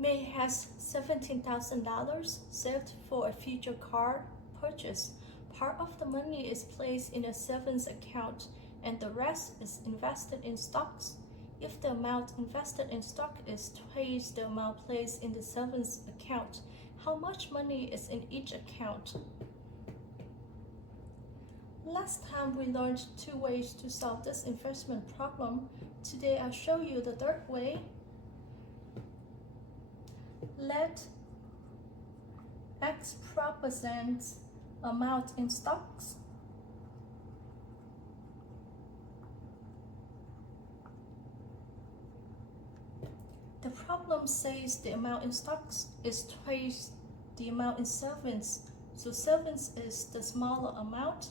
May has $17,000 saved for a future car purchase. Part of the money is placed in a savings account and the rest is invested in stocks. If the amount invested in stock is twice the amount placed in the savings account, how much money is in each account? Last time we learned 2 ways to solve this investment problem. Today I'll show you the third way. Let X represent amount in stocks. The problem says the amount in stocks is twice the amount in savings. So savings is the smaller amount.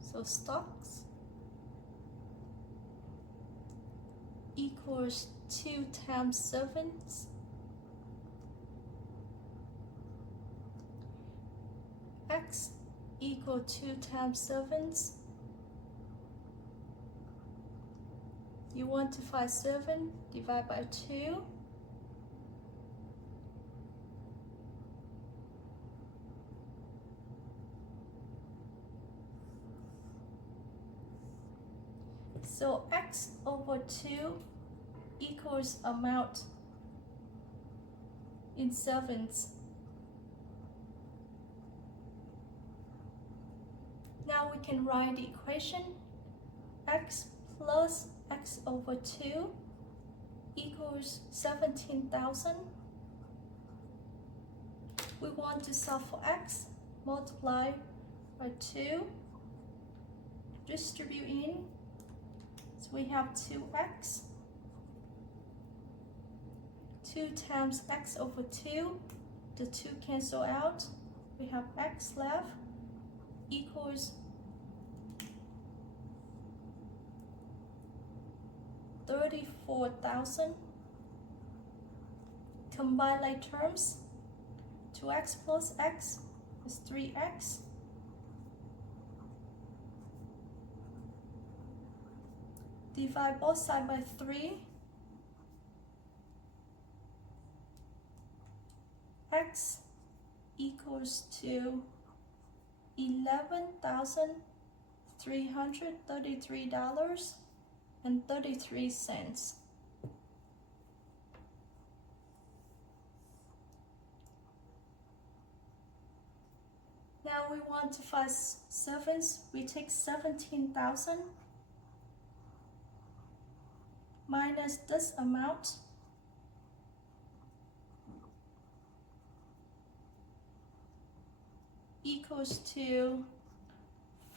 So stocks equals 2 times savings. X equal 2 times savings. You want to find 7, divide by 2. So X over 2 equals amount in savings. Now we can write the equation. X plus X over 2 equals 17,000. We want to solve for X. Multiply by 2. Distribute in. So we have 2X. 2 times X over 2. The 2 cancel out. We have X left equals 34,000. Combine like terms. 2x plus x is 3x. Divide both sides by 3. X equals to $11,333.33. Now we want to find savings. We take 17,000 minus this amount. Equals to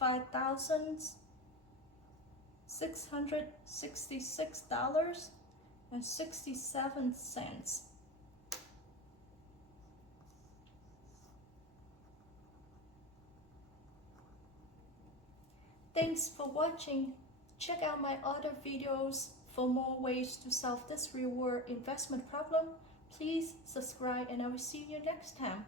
$5,666.67. Thanks for watching. Check out my other videos for more ways to solve this real-world investment problem. Please subscribe and I will see you next time.